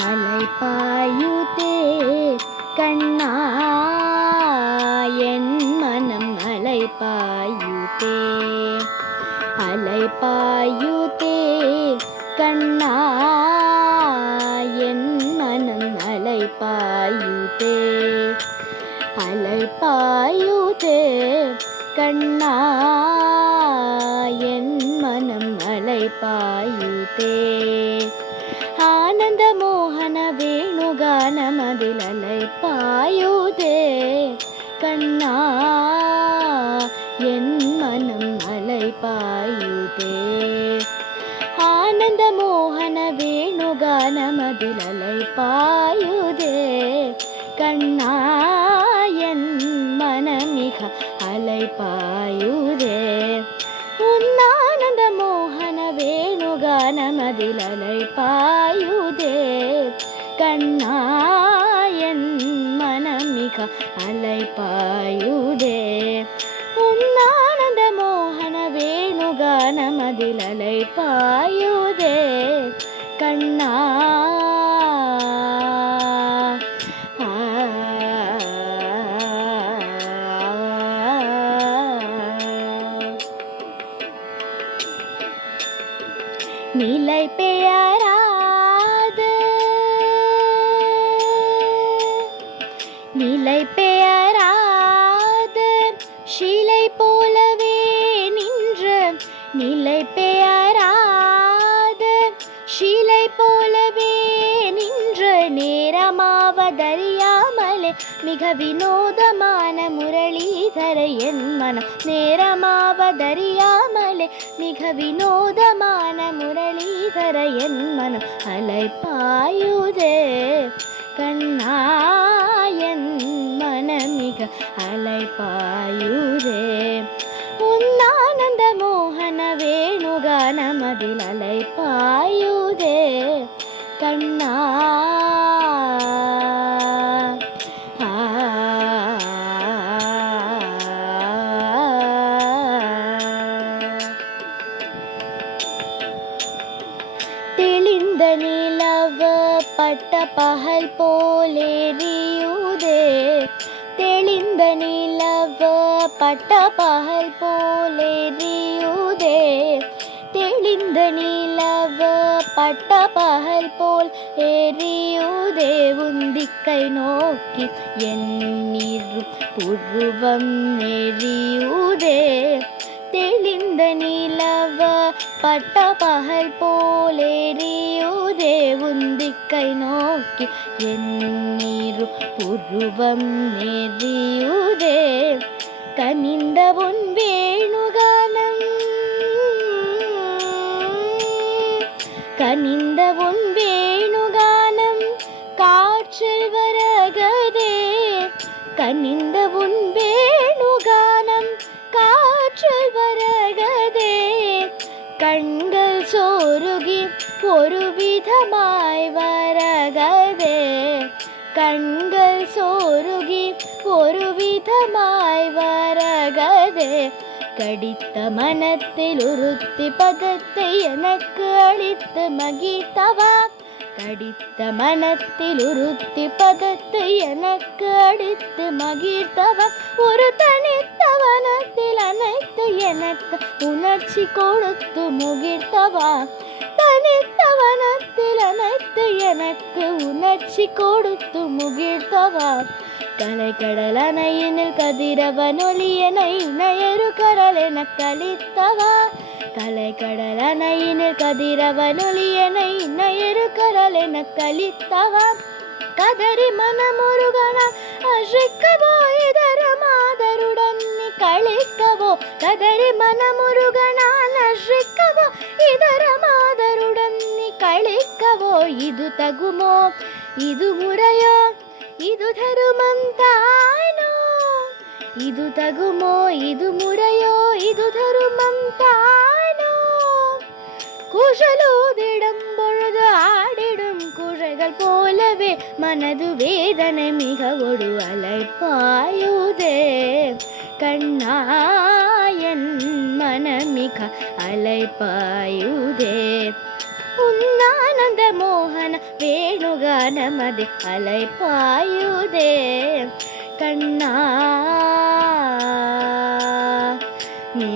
அலைபாயுதே கண்ணா என் மனம் அலைபாயுதே அலைபாயுதே கண்ணா என் மனம் அலைபாயுதே அலைபாயுதே கண்ணா என் மனம் அலைபாயுதே ஆனந்த மோகன வேணுகானமதில் அலைபாயுதே கண்ணா என் மனம் அலைபாயுதே ஆனந்த மோகன வேணுகானமதில் அலைபாயுதே கண்ணா என் மனமிக அலைபாயுதே உன்னானந்த மோகன வேணுகானமதில் அலைபாயுதே கண்ணா என் மனமிக அலைபாயுதே உன்னானந்த மோகன வேணுகானமதில் அலைபாயுதே கண்ணா நிலை பெயராது நிலை பெயராது ஷிலை போலவே நின்ற நிலை பெயராது ஷிலை போலவே நின்ற நேரமாவதறியாமலே மிக வினோதமான முரளிதர என் மனம் நேரமாவதறியாமலே மிக வினோதமான முரளிதர என் மனம் அலைபாயுதே கண்ணா என் மனமிக அலைபாயுதே உன்னானந்த மோகன வேணுகானமதில் அலைபாயுதே கண்ணா தெளிந்த நிலவ பட்ட பகல் போலெரியுதே தெளிந்த நிலவ பட்ட பகல் போலெரியுதே தெளிந்த நிலவ பட்ட பகல் போல் எரியுதே உந்திக்கை நோக்கி எண்ணிரு புருவம் நெறியுதே தெளிந்த நிலவ பட்ட பகல் போலெரியுதே உந்திக்கை நோக்கி எண்ணிரு புருவம் நெறியுதே கனிந்த உன் வேணுகானம் கனிந்த உன் வேணுகானம் காற்றில் வரகதே கனிந்த உன் வேணுகானம் காற்றில் வரகதே கண்கள் சோருகி ஒரு விதமாய் வரகதே கண்கள் சோருகி ஒரு விதமாய் வரகதே கடித்த மனத்தில் உறுத்தி பதத்தை எனக்கு அளித்து மகிழ்த்தவா கடித்த மனத்தில் உறுத்தி பதத்தை எனக்கு அடித்து மகிழ்த்தவா ஒரு தனித்தவனத்தில் அனைத்து எனக்கு உணர்ச்சி கொடுத்து முகிழ்த்தவா தனித்தவனத்தில் அனைத்து எனக்கு உணர்ச்சி கொடுத்து முகிழ்த்தவா கலைக்கடல் அணையினில் கதிரவன் ஒளியனை இணையரு கரல் என கழித்தவா கலைக்கடல் அணையினில் கதிரவன் ஒளியனை இணையரு கரல் என கழித்தவா கதறி மனமுருகனால் அழைக்கவோ இதர மாதருடன் நீ கழிக்கவோ கதறி மனமுருகனால் அழைக்கவோ இதர மாதருடன் நீ கழிக்கவோ இது தகுமோ இது முறையோ இது தருமம் தானோ இது தகுமோ இது முறையோ இது தருமம் தானோ குழலூதிடும் பொழுது ஆடிடும் குழைகள் போலவே மனது வேதனை மிக ஒரு அலைபாயுதே கண்ணா என் மனமிக அலைபாயுதே உன் உன்னானந்த மோகன வேணுகானமது அலைப்பாயுதே கண்ணா நீ